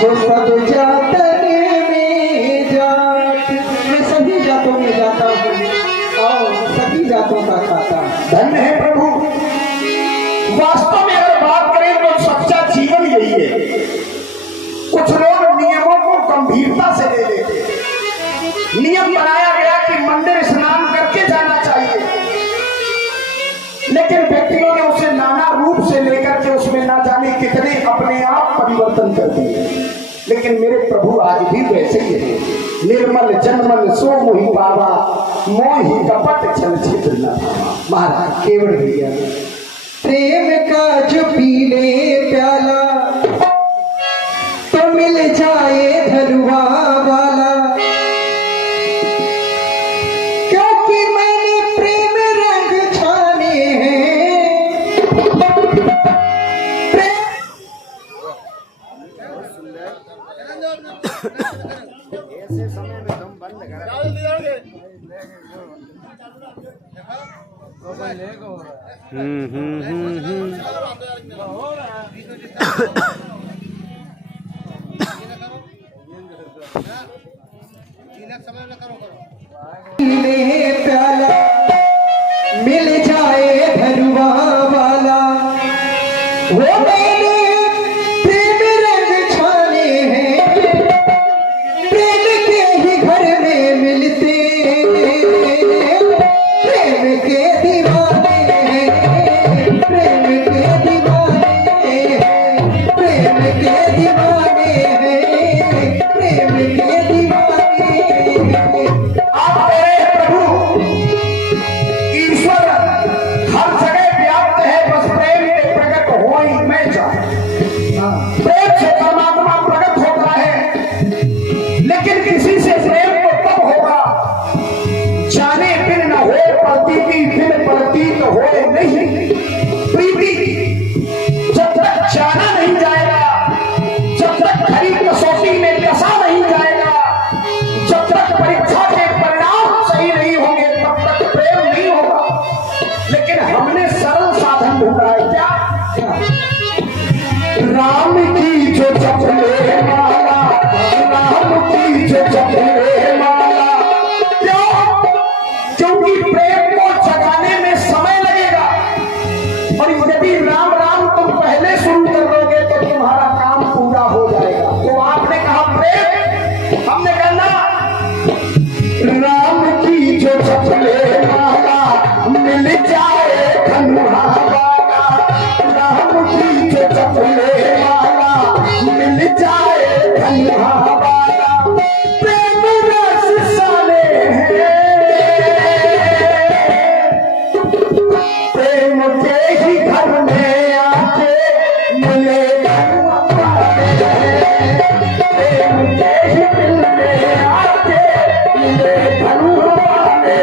वो सब जातन में जात, मैं सभी जातों में जाता हूँ और सभी जातों का खाता। धन्य है प्रभु। वास्तव में अगर बात करें तो सच्चा जीवन यही है। कुछ लोग नियमों को गंभीरता से ले लेते हैं। नियम बनाया गया कि मंदिर स्नान करके जाना चाहिए, लेकिन व्यक्तियों ने उसे नाना रूप से लेकर के उसमें ना जाने कितने अपने आप परिवर्तन कर दिए। लेकिन मेरे प्रभु आज भी वैसे ही है। निर्मल जनमल सो मोहि बाबा, मोहि कपट छल छिद्र न भावा। महाराज केवल भैया प्रेम का जो पीले प्याला तो मिल जाए धनुआ वाला, क्योंकि मैंने प्रेम रंग छाने हैं। ऐसे समय में तुम बंद कर पीले प्याला मिल जाए धनुआ वाला, वो मैंने प्रेम रंग छाने हैं। प्रेम के ही घर में मिलते, प्रेम के दीवाने हैं, प्रेम के दीवाने हैं, प्रेम के दीवाने हैं, प्रेम के दीवाने हैं। आप कह रहे हैं प्रभु ईश्वर हर जगह व्याप्त है, बस प्रेम के प्रकट हो ही मैं चाहूं। प्रेम से परमात्मा प्रकट होता है, लेकिन किसी से प्रेम तो तब होगा जाने बिन न हो प्रतीति, बिन प्रतीत हो नहीं प्रीति। जब तक जाना नहीं जाएगा, जब तक खरी कसौटी में कसा नहीं जाएगा, जब तक परीक्षा के परिणाम सही नहीं होंगे, तब तक प्रेम नहीं होगा। लेकिन हमने सरल साधन ढूंढा है। क्या? राम की जो चपले माला, राम की जो चपले माला। क्यों? क्योंकि प्रेम को जगाने में समय लगेगा, और यदि राम राम तुम पहले शुरू कर दोगे तो तुम्हारा काम पूरा हो जाएगा। तो आपने कहा प्रेम, हमने कहा ना। राम की जो चपले माला मिल जाए धनुआ वाला, राम की जो चपले माला मिल जाए धनुआ वाला। प्रेम रस साले हैं, प्रेम के ही घर में आके मिले धनुआ वाले, प्रेम के ही दिल में आके मिले धनुआ वाले।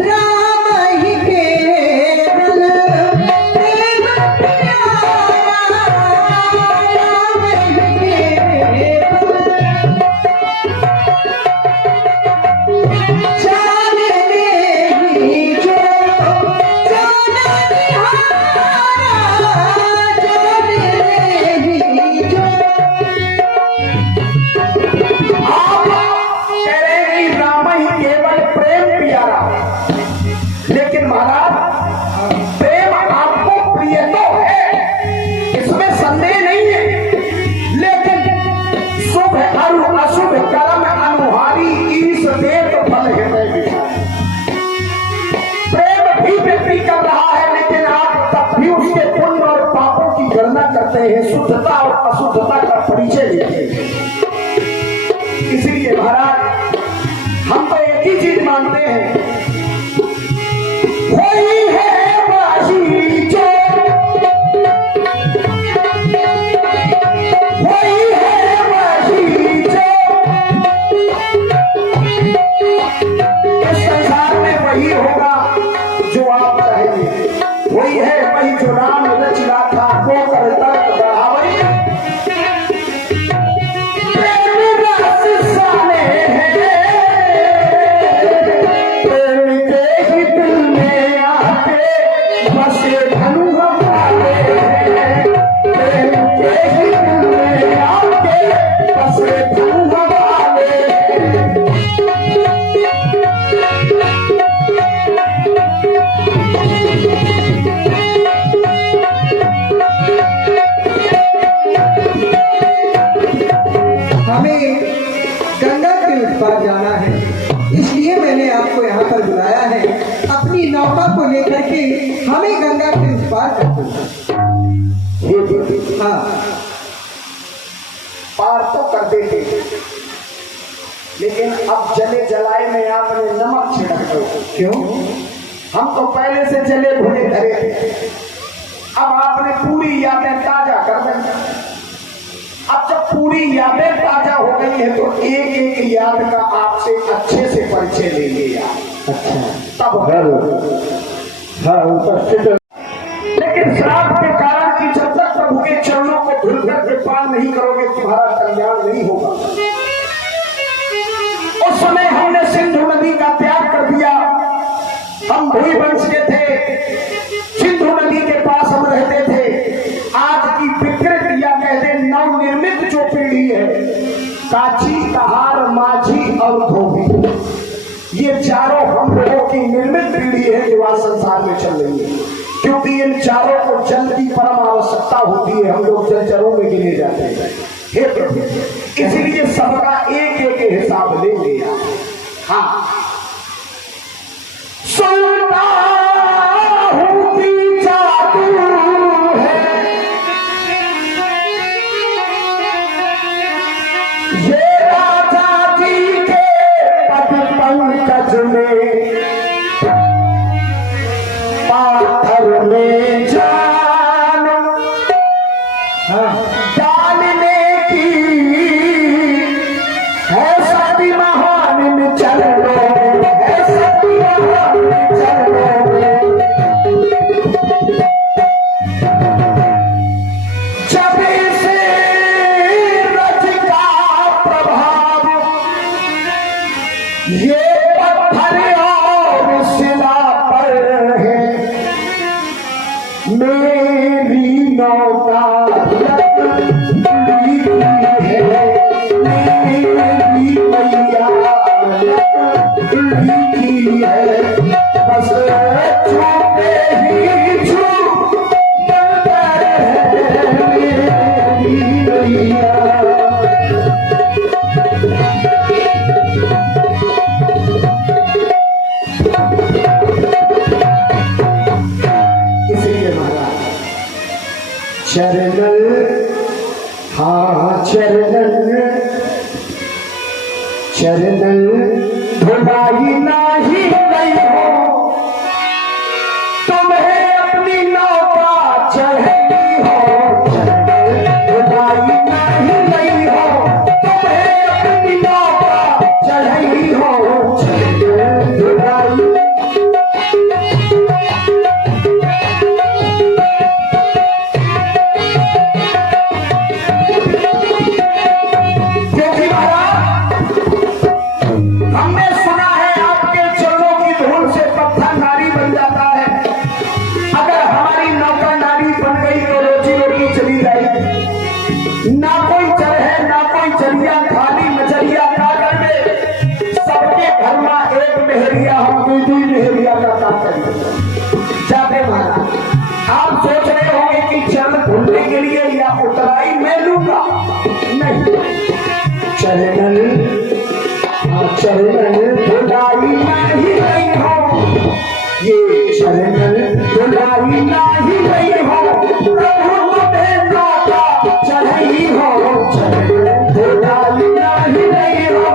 राम ही केवल प्रेम प्यारा, राम ही केवल जाने ही जो जाना निहारा, जाने ही जो। आप कह रहे हैं कि राम ही केवल प्रेम प्यारा, लेकिन महाराज प्रेम आपको प्रिय तो है, इसमें संदेह नहीं है, लेकिन शुभ और अशुभ कर्म अनुहारी ईश देत फल हृदय विचार। प्रेम भी व्यक्ति कर रहा है, लेकिन आप तब भी उसके पुण्य और पापों की गणना करते हैं, शुद्धता और अशुद्धता का परिचय लेते हैं। इसलिए महाराज हम तो एक ही चीज मानते हैं, वही है बाजी जो, वही है बाजी जो। इस संसार में वही होगा जो आप चाहेंगे, वही है वही जो राम रचना था, को कर तर्क बढ़ावे। हाँ पार तो कर देते, लेकिन अब जले जलाए में आपने नमक छिड़क दो। क्यों? हम तो पहले से जले भुने धरे थे, अब आपने पूरी यादें ताजा कर दी। अब जब पूरी यादें ताजा हो गई है तो एक एक याद का आपसे अच्छे से परिचय ले लिया। अच्छा तब हाँ उपस्थित। लेकिन श्राप के कारण कि जब तक प्रभु के चरणों को धुलकर के पान नहीं करोगे तुम्हारा कल्याण नहीं होगा। उस समय हमने सिंधु नदी का त्याग कर दिया। हम भूई वंश के थे, सिंधु नदी के पास हम रहते थे। आज की विकृत या कहते नवनिर्मित जो पीढ़ी है, काची, कहार, माझी और धोबी, ये चारों हम लोगों की निर्मित पीढ़ी है जो आज संसार में चल रही है। क्योंकि इन चारों को जल की परम आवश्यकता होती है, हम लोग जलचरों में गिने जाते हैं। हे प्रभु, इसलिए सबका एक एक हिसाब ले लिया। हाँ, सुनता हूं कि जादू है ये राजा जी के पद पंकज में, पाथर में जान डालने की है सदी महान में चल लो, है सदी महान में चल लो। जब से रज का प्रभाव ये पत्थर और शिला पर है, मेरी नौका डूबी है, मेरी मैया डूबी है, बस छूटे ही छूट मंतर है मेरी मैया। चरणन, हाँ चरणन, चरणन धुलाई नाही गई हो, तुम्हें अपनी नौका चढ़ी हो। चरणन धुलाई नाही गई हो, तुम्हें अपनी नौका चढ़ी हो। चरणन धुलाई ना कोई चल है, ना कोई चलिया, खाली मचलिया का कर दे। सबके घर में एक मेहरिया, हम दुई मेहरिया का काम करेंगे। जाते महाराज, आप सोच रहे होंगे कि चल भूलने के लिए या उतराई मैं लूंगा, नहीं। चरणन, चरणन धुलाई नहीं गई हो, ये चरणन धुलाई नहीं गई हो, प्रभु तुम्हें नौका चढ़ी हो। चरणन धुलाई नहीं गई हो,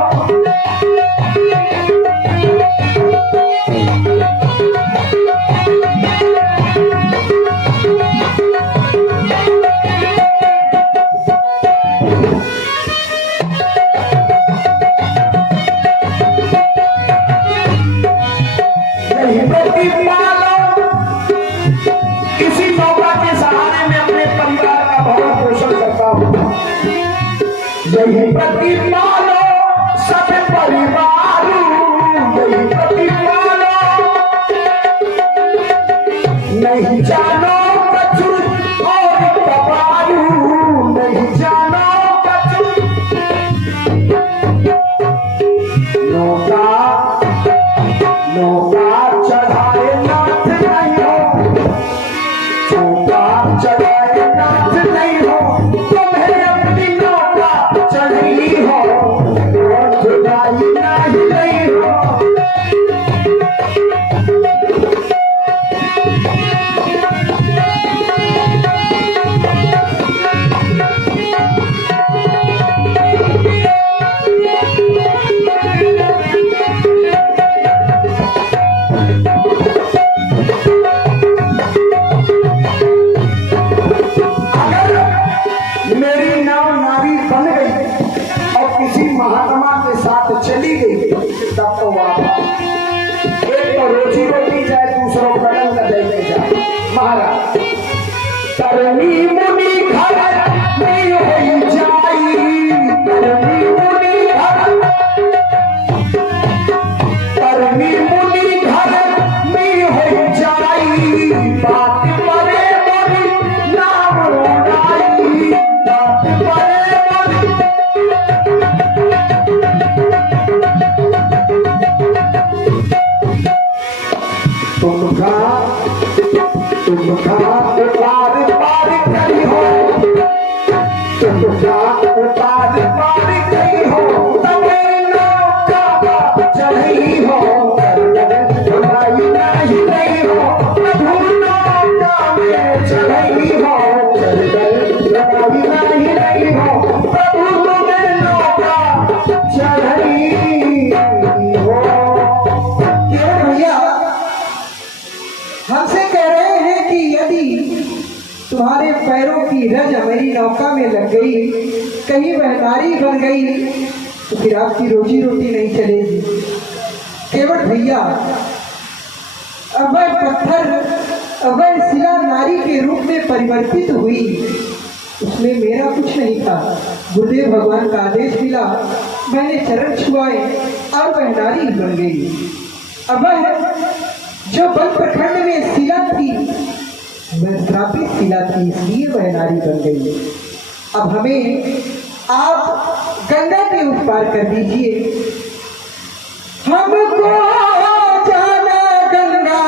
इसी नौका के सहारे में अपने परिवार का भरण पोषण करता हूं। यही प्रतिपालो सब परिवार, यही प्रतिपालो, नहीं जानो कछु और कबारू, नहीं जानो कछु। नौका नौका चढ़ाए नाथ नहीं हो, नौका चढ़ाए नाथ नहीं हो, तुम्हें अपनी नौका चढ़ी हो। धुलाई नहीं हो, उतार पार गई हो तब नौका चढ़ी हो हमारी नहीं नहीं हो प्रभु नौका में चढ़ी हो हमारी नहीं नहीं हो प्रभु तुम्हें नौका चढ़ी हो। केवट भैया हमसे कह रहे हैं कि यदि तुम्हारे पैरों की रज मेरी नौका में लग गई, कहीं वह नारी बन गई, तो फिर आपकी रोजी रोटी नहीं चलेगी। केवट भैया अवय पत्थर अवय शिला नारी के रूप में परिवर्तित हुई, उसमें मेरा कुछ नहीं था। गुरुदेव भगवान का आदेश मिला, मैंने चरण छुआए और वह नारी बन गई। अवय जो बल प्रखंड में शिला थी वह श्रापित शिला थी, इसलिए वह नारी बन गई। अब हमें आप गंगा के उस पार कर दीजिए। हमको जाना गंगा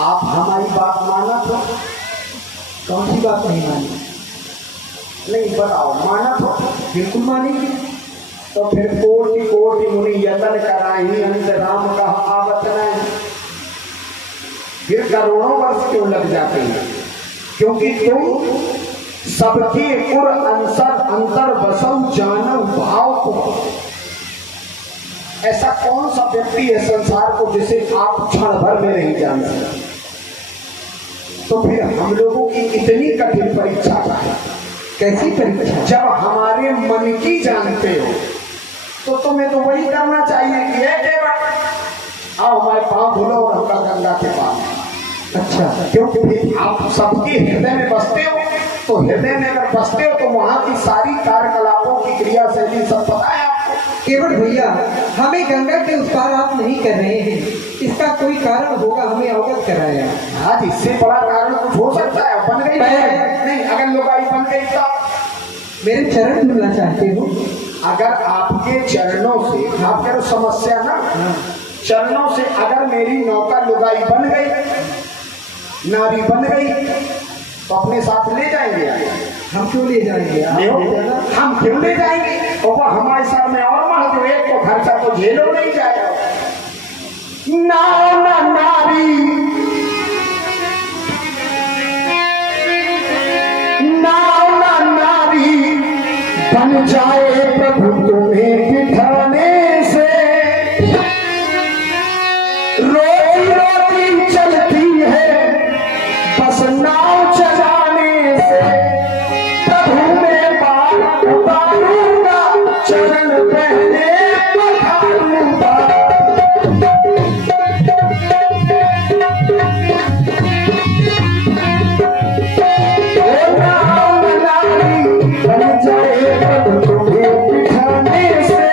आप हमारी बात माना तो? कौन सी बात नहीं मानी? नहीं बताओ, माना तो? बिल्कुल मानेंगे। तो फिर कोटि कोटि मुनि यतन कराही अंत राम का करोड़ों वर्ष क्यों लग जाते हैं? क्योंकि तुम सबके उर अंतर बसम जानव भाव को। ऐसा कौन सा व्यक्ति है संसार को जिसे आप क्षण भर में नहीं जान सकते? तो फिर हम लोगों की इतनी कठिन परीक्षा का है। कैसी परीक्षा? जब हमारे मन की जानते हो तो तुम्हें तो वही करना चाहिए कि केवल आओ हमारे पांव धुलो और हमका गंगा के पास। अच्छा, क्योंकि आप सबके हृदय में बसते हो, तो हृदय में अगर बसते हो तो वहां की सारी कार्यकलापों की क्रियाशैली सब पता है आपको। केवल भैया, हमें गंगा के उस पार आप नहीं कर रहे हैं, इसका कोई कारण होगा, हमें अवगत कराया। आज इससे बड़ा कारण कुछ हो सकता है? बन गई नहीं, अगर लुगाई बन गई तो मेरे चरण धुलना चाहते हो? अगर आपके चरणों से, आप कह रहे समस्या ना, चरणों से अगर मेरी नौका लुगाई बन गई, नारी बन गई, तो अपने साथ ले जाएंगे। हम क्यों ले जाएंगे? हम क्यों ले जाएंगे? और वो हमारे साथ में और मार दो, एक तो खर्चा तो झेलो नहीं जाएगा। नाव ना नारी, नाव ना नारी बन जाए प्रभु तुम्हें बिठाने से। रोजी रोटी चलती है बस नाव चलाने से। प्रभु में बाल उतारूंगा, चरण पहने पखारूंगा। बन जाए प्रभु तुम्हें बिठाने से।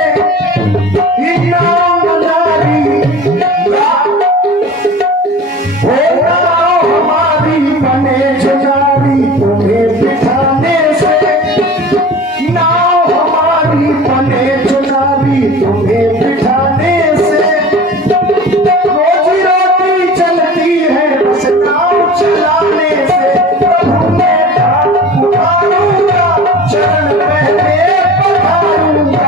हमारी बने जुनारी तुम्हें बिठाने से। नाव हमारी बने जुनारी तुम्हें बिठाने से। रोजी रोटी चलती है बस नाव चलाने से। प्रभु में हाथ उठाऊंगा, चरण पहने पखारूंगा।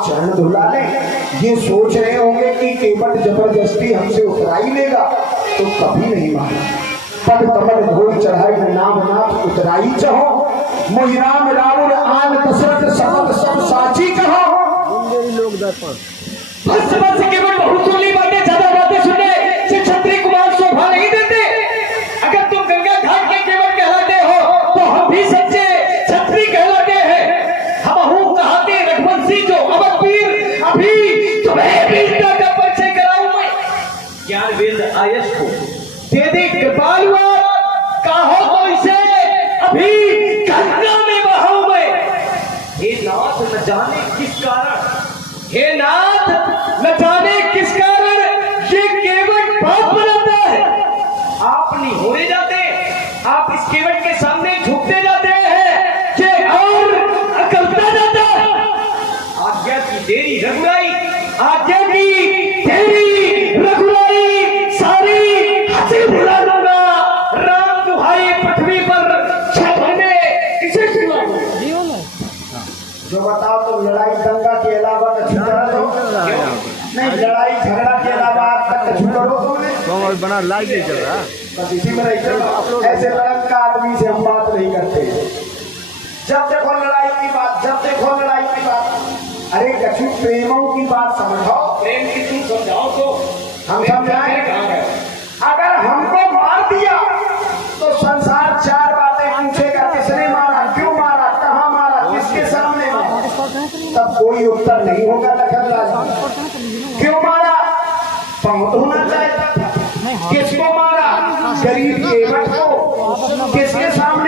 चरण धुला ले। ये सोच रहे होंगे कि केवल जबरदस्ती हमसे उतराई लेगा, तो कभी नहीं माना। पद कमल धोल चढ़ाई नाम नाथ उतराई चहो। मोहिराम रावण आन दशरथ समत सब साची कहो। लोग दर्पण बस बस केवल बहुत सुनली बातें, ज्यादा बातें सुनने से क्षत्रिय कुमार शोभा नहीं देते। अगर तुम गंगा घाट के केवल कहलाते हो तो हम भी सच्चे क्षत्रिय कहलाते हैं। आप इस केवट के सामने झुकते जाते हैं कि और करता जाता है। आज्ञा की देरी रघुराई, आज्ञा की देरी रघुराई, सारी हंसी भुला दूंगा। राम दुहाई पृथ्वी पर छाने किसे सुना जो बताओ तो लड़ाई दंगा के अलावा कुछ करो नहीं, लड़ाई झगड़ा के अलावा आज तक कुछ करो तुमने? तो बना लाइव नहीं चल रहा। बस इसी में रहते हो। ऐसे तरह का आदमी से हम बात नहीं करते। जब देखो लड़ाई की बात, जब देखो लड़ाई की बात। अरे कछु प्रेमों की बात समझो, प्रेम की तुम समझाओ तो हम समझाएं। अगर हमको मार दिया तो संसार चार बातें पूछेगा, किसने मारा, क्यों मारा, कहाँ मारा, किसके सामने मारा। तब कोई उत्तर नहीं होगा लखनलाल। क्यों मारा, बहुत होना चाहिए। किसको मारा, गरीब केवट को, किसके सामने